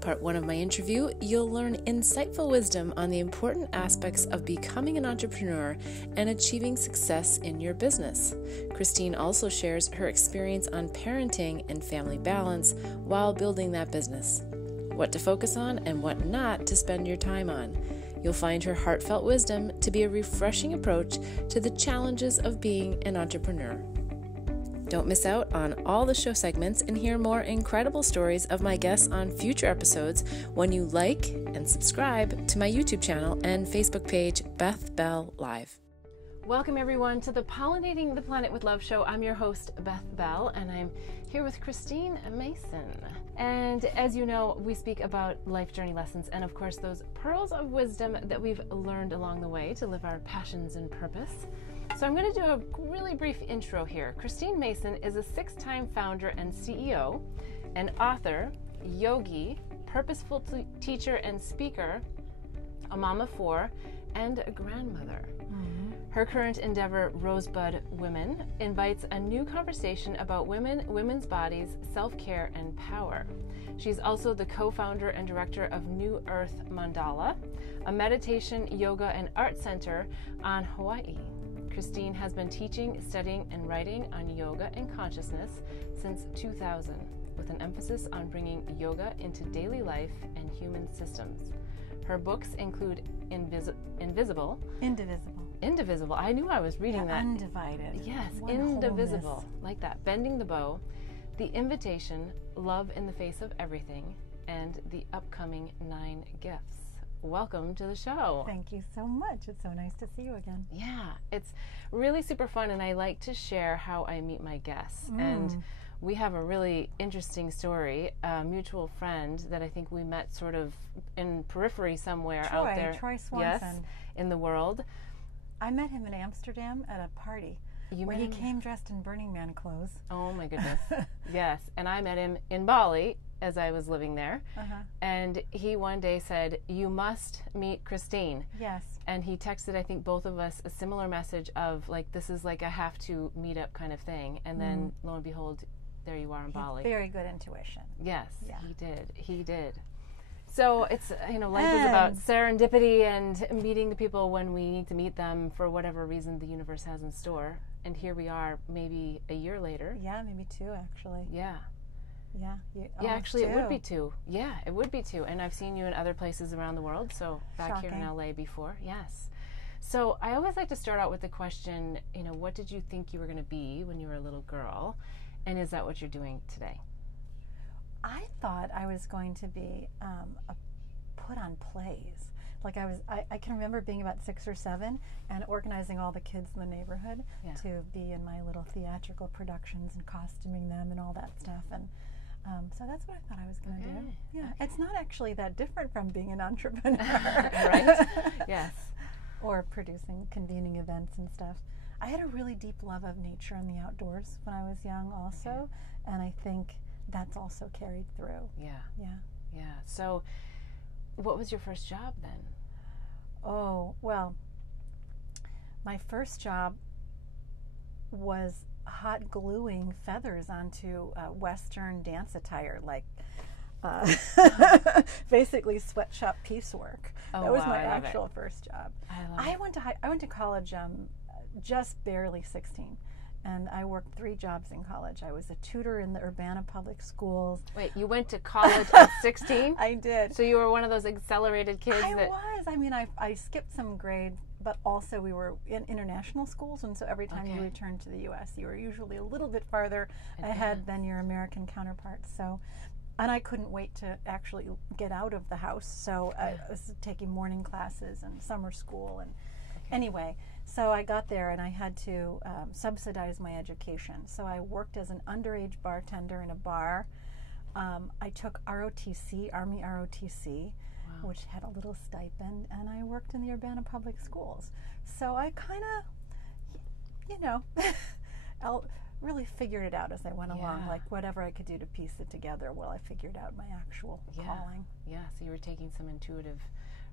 Part 1 of my interview, you'll learn insightful wisdom on the important aspects of becoming an entrepreneur and achieving success in your business. Christine also shares her experience on parenting and family balance while building that business, what to focus on and what not to spend your time on. You'll find her heartfelt wisdom to be a refreshing approach to the challenges of being an entrepreneur. Don't miss out on all the show segments and hear more incredible stories of my guests on future episodes when you like and subscribe to my YouTube channel and Facebook page, Beth Bell Live. Welcome everyone to the Pollinating the Planet with Love show. I'm your host, Beth Bell, and I'm here with Christine Mason. And as you know, we speak about life journey lessons and of course those pearls of wisdom that we've learned along the way to live our passions and purpose. So I'm going to do a really brief intro here. Christine Mason is a 6-time founder and CEO, an author, yogi, purposeful teacher and speaker, a mom of 4, and a grandmother. Her current endeavor, Rosebud Women, invites a new conversation about women's bodies, self-care, and power. She's also the co-founder and director of New Earth Mandala, a meditation, yoga, and art center on Hawaii. Christine has been teaching, studying, and writing on yoga and consciousness since 2000, with an emphasis on bringing yoga into daily life and human systems. Her books include Indivisible. I knew I was reading that. Undivided. Yes, One Indivisible. wholeness. Like that. Bending the Bow, The Invitation, Love in the Face of Everything, and the upcoming 9 Gifts. Welcome to the show. Thank you so much. It's so nice to see you again. Yeah, it's really super fun, and I like to share how I meet my guests. And we have a really interesting story, a mutual friend that I think we met sort of in periphery somewhere out there. Troy Swanson. Yes, in the world. I met him in Amsterdam at a party where he came dressed in Burning Man clothes. Oh my goodness. Yes, and I met him in Bali as I was living there. And he one day said, "You must meet Christine." Yes. And he texted, I think, both of us a similar message of like, this is like a have to meet up kind of thing. And then lo and behold, there you are in Bali. Very good intuition. Yes, Yeah. he did. So it's, life is about serendipity and meeting the people when we need to meet them for whatever reason the universe has in store. And here we are maybe a year later. Yeah, maybe 2 actually. Yeah. Yeah. Yeah, actually it would be 2. Yeah, it would be 2. And I've seen you in other places around the world, so back here in LA before. Yes. So I always like to start out with the question, what did you think you were going to be when you were a little girl? And is that what you're doing today? I thought I was going to be put on plays. Like I can remember being about 6 or 7 and organizing all the kids in the neighborhood to be in my little theatrical productions and costuming them and all that stuff. And so that's what I thought I was going to do. Yeah, it's not actually that different from being an entrepreneur. Right? Yes. Or convening events and stuff. I had a really deep love of nature and the outdoors when I was young also, and I think that's also carried through. Yeah. So what was your first job then? Oh, well, my first job was hot gluing feathers onto Western dance attire, like basically sweatshop piecework. That was my actual first job. I went to college just barely 16. And I worked 3 jobs in college. I was a tutor in the Urbana public schools. Wait, you went to college at 16? I did. So you were one of those accelerated kids? I was. I mean, I skipped some grades, but also we were in international schools, and so every time you returned to the U.S., you were usually a little bit farther ahead than your American counterparts. So, and I couldn't wait to actually get out of the house, so I was taking morning classes and summer school. And anyway, so I got there and I had to subsidize my education. So I worked as an underage bartender in a bar. I took ROTC, Army ROTC, which had a little stipend, and I worked in the Urbana public schools. So I kind of, really figured it out as I went along, like whatever I could do to piece it together. Well, I figured out my actual calling. Yeah, so you were taking some intuitive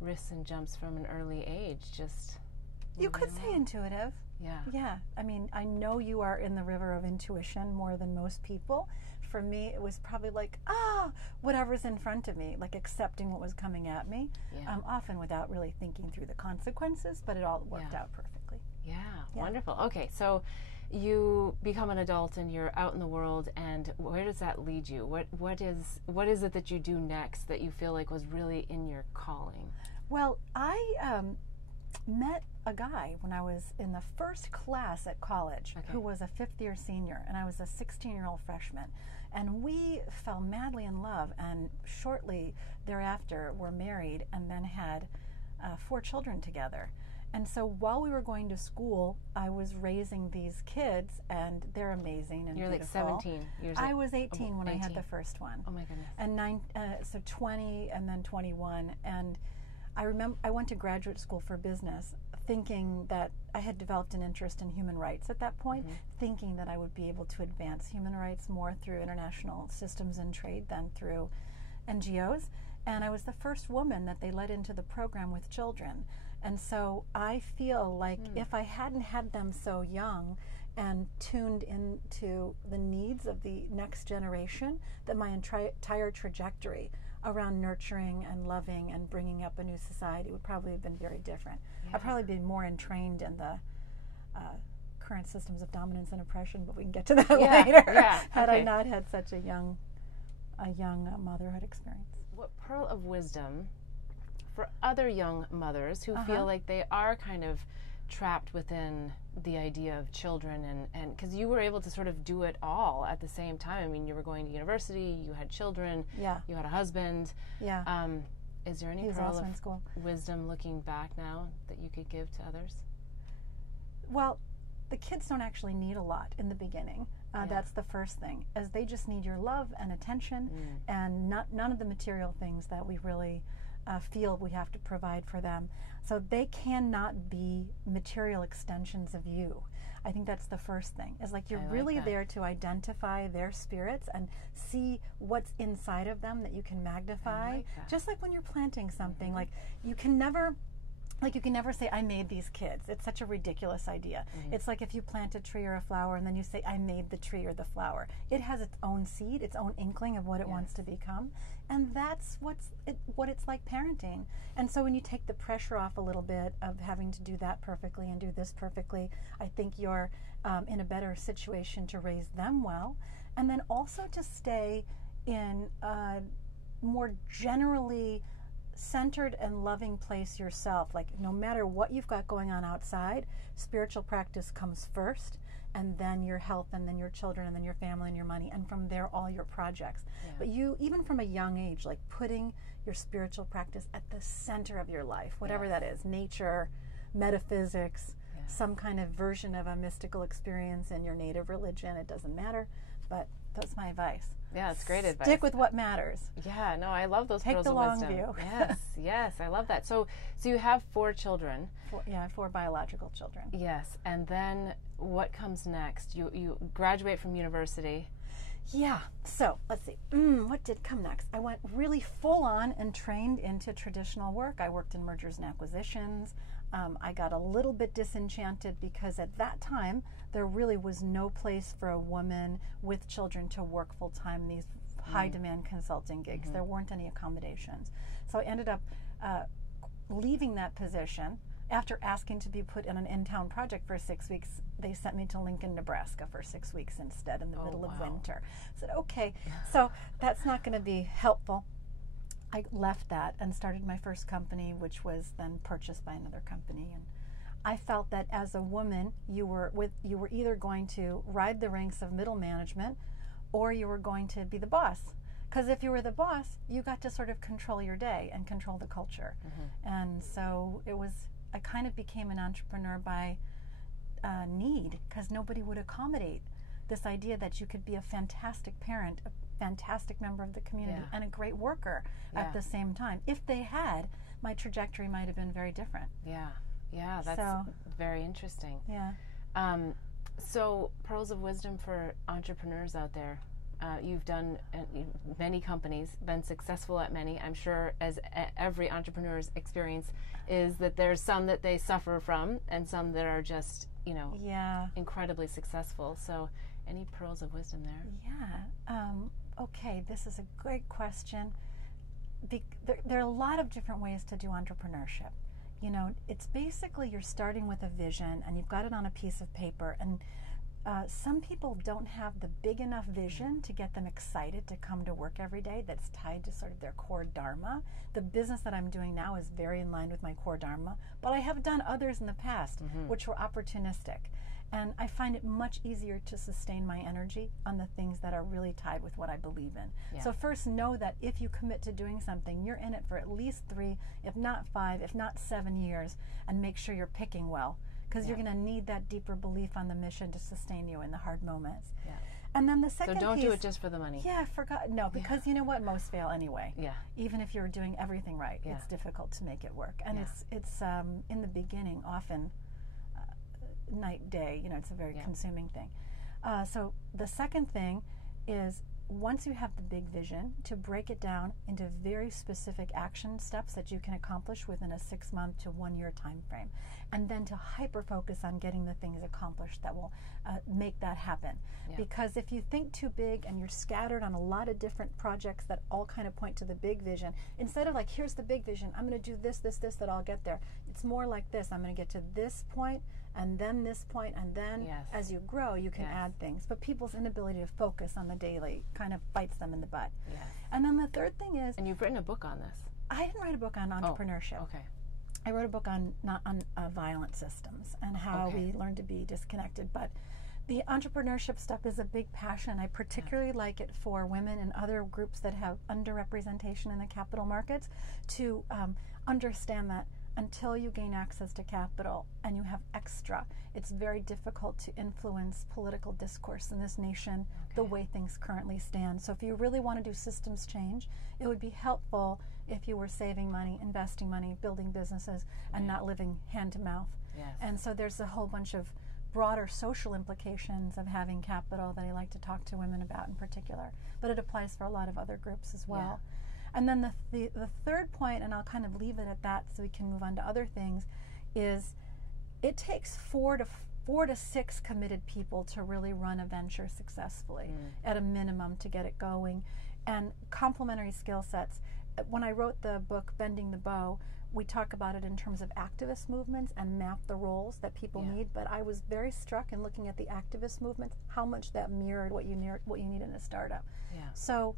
risks and jumps from an early age, just... You could say intuitive. Yeah. Yeah. I mean, I know you are in the river of intuition more than most people. for me, it was probably like, whatever's in front of me, like accepting what was coming at me, often without really thinking through the consequences, but it all worked out perfectly. Yeah, wonderful. Okay, so you become an adult and you're out in the world, and where does that lead you? What is it that you do next that you feel like was really in your calling? Well, I met a guy when I was in the first class at college who was a fifth-year senior, and I was a 16-year-old freshman. And we fell madly in love, and shortly thereafter were married and then had 4 children together. And so while we were going to school, I was raising these kids, and they're amazing and beautiful. You're like 17 years old. I was 18 when I had the first one. Oh my goodness. And so 20 and then 21. And I remember I went to graduate school for business thinking that I had developed an interest in human rights at that point, thinking that I would be able to advance human rights more through international systems and trade than through NGOs. And I was the first woman that they let into the program with children. And so I feel like if I hadn't had them so young and tuned into the needs of the next generation, that my entire trajectory around nurturing and loving and bringing up a new society would probably have been very different. I'd probably be more entrained in the current systems of dominance and oppression, but we can get to that later. Had I not had such a young motherhood experience. What pearl of wisdom for other young mothers who feel like they are kind of trapped within the idea of children, and because you were able to sort of do it all at the same time. I mean, you were going to university, you had children, you had a husband. Is there any pearl of wisdom looking back now that you could give to others? Well, the kids don't actually need a lot in the beginning. That's the first thing, as they just need your love and attention, and none of the material things that we really feel we have to provide for them. So they cannot be material extensions of you. I think that's the first thing. Is like you're really there to identify their spirits and see what's inside of them that you can magnify. Just like when you're planting something, like you can never say, I made these kids. It's such a ridiculous idea. It's like if you plant a tree or a flower and then you say, I made the tree or the flower. It has its own seed, its own inkling of what it wants to become. And that's what it's like parenting. And so when you take the pressure off a little bit of having to do that perfectly and do this perfectly, I think you're in a better situation to raise them well. And then also to stay in a more generally centered and loving place yourself. Like no matter what you've got going on outside, spiritual practice comes first, and then your health, and then your children, and then your family and your money, and from there all your projects. But you, even from a young age, like putting your spiritual practice at the center of your life, whatever that is, nature, metaphysics, some kind of version of a mystical experience in your native religion, it doesn't matter, but that's my advice. Yeah, it's great advice. Stick with what matters. Yeah, no, I love those pearls of wisdom. Take the long view. Yes, I love that. So you have 4 children. 4 biological children. Yes, and then what comes next? You graduate from university. Yeah, so let's see. What did come next? I went really full on and trained into traditional work. I worked in mergers and acquisitions. I got a little bit disenchanted because at that time there really was no place for a woman with children to work full time, these high demand consulting gigs. There weren't any accommodations. So I ended up leaving that position. After asking to be put in an in-town project for 6 weeks, they sent me to Lincoln, Nebraska for 6 weeks instead in the middle of winter. I said, okay, so that's not going to be helpful. I left that and started my first company, which was then purchased by another company. And I felt that as a woman, you were either going to ride the ranks of middle management, or you were going to be the boss. Because if you were the boss, you got to sort of control your day and control the culture. And so I kind of became an entrepreneur by need, because nobody would accommodate this idea that you could be a fantastic parent, a fantastic member of the community, and a great worker at the same time. If they had, my trajectory might have been very different. That's very interesting. So pearls of wisdom for entrepreneurs out there. You've done many companies, been successful at many. I'm sure, as every entrepreneur's experience is, that there's some that they suffer from and some that are just, incredibly successful. So Any pearls of wisdom there? Yeah. Okay, this is a great question. There are a lot of different ways to do entrepreneurship. You know, it's basically you're starting with a vision and you've got it on a piece of paper, and some people don't have the big enough vision to get them excited to come to work every day that's tied to sort of their core dharma. The business that I'm doing now is very in line with my core dharma, but I have done others in the past which were opportunistic. And I find it much easier to sustain my energy on the things that are really tied with what I believe in. Yeah. So first, know that if you commit to doing something, you're in it for at least 3, if not 5, if not 7 years, and make sure you're picking well, because you're going to need that deeper belief on the mission to sustain you in the hard moments. Yeah. And then the second So don't piece, do it just for the money. Yeah, because you know what? Most fail anyway. Yeah. Even if you're doing everything right, it's difficult to make it work. And it's in the beginning often night day, you know, it's a very consuming thing. So the second thing is, once you have the big vision, to break it down into very specific action steps that you can accomplish within a 6-month to 1-year time frame, and then to hyper focus on getting the things accomplished that will make that happen. Because if you think too big and you're scattered on a lot of different projects that all kind of point to the big vision, instead of like, here's the big vision, I'm going to do this, that I'll get there, it's more like this: I'm going to get to this point and then this point, and then as you grow you can add things. But people's inability to focus on the daily kind of bites them in the butt. And then the third thing is, and you've written a book on this. I didn't write a book on entrepreneurship. Okay. I wrote a book on violent systems and how we learn to be disconnected. But the entrepreneurship stuff is a big passion. I particularly like it for women and other groups that have underrepresentation in the capital markets, to understand that until you gain access to capital and you have extra, it's very difficult to influence political discourse in this nation the way things currently stand. So if you really want to do systems change, it would be helpful if you were saving money, investing money, building businesses, and not living hand to mouth. And so there's a whole bunch of broader social implications of having capital that I like to talk to women about in particular, but it applies for a lot of other groups as well. And then the third point, and I'll kind of leave it at that so we can move on to other things, is it takes 4 to 6 committed people to really run a venture successfully, at a minimum, to get it going. And complementary skill sets. When I wrote the book, Bending the Bow, we talk about it in terms of activist movements and map the roles that people need. But I was very struck in looking at the activist movements, how much that mirrored what you need in a startup. So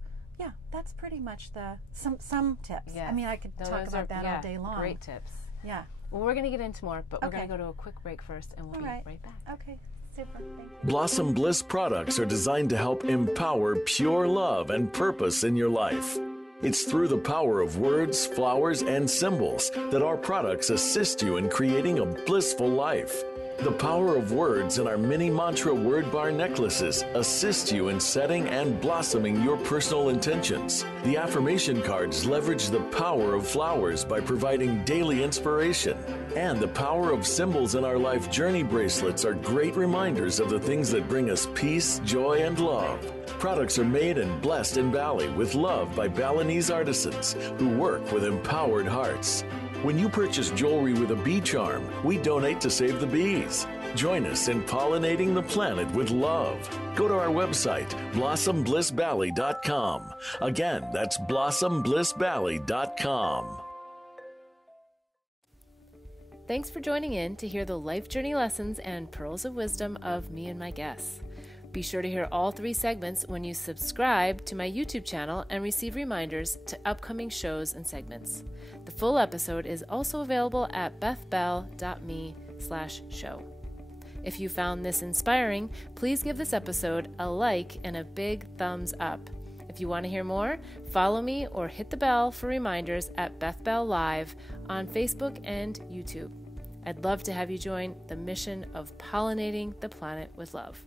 that's pretty much some tips. I mean, I could talk about that all day long. Great tips. Well, we're going to get into more, but we're going to go to a quick break first, and we'll be right back. Okay, super. Thank you. Blossom Bliss products are designed to help empower pure love and purpose in your life. It's through the power of words, flowers, and symbols that our products assist you in creating a blissful life. The power of words in our mini mantra word bar necklaces assist you in setting and blossoming your personal intentions. The affirmation cards leverage the power of flowers by providing daily inspiration. And the power of symbols in our life journey bracelets are great reminders of the things that bring us peace, joy, and love. Products are made and blessed in Bali with love by Balinese artisans who work with empowered hearts. When you purchase jewelry with a bee charm, we donate to save the bees. Join us in pollinating the planet with love. Go to our website, blossomblissbali.com. Again, that's blossomblissbali.com. Thanks for joining in to hear the life journey lessons and pearls of wisdom of me and my guests. Be sure to hear all 3 segments when you subscribe to my YouTube channel and receive reminders to upcoming shows and segments. The full episode is also available at bethbell.me/show. If you found this inspiring, please give this episode a like and a big thumbs up. If you want to hear more, follow me or hit the bell for reminders at Beth Bell Live on Facebook and YouTube. I'd love to have you join the mission of pollinating the planet with love.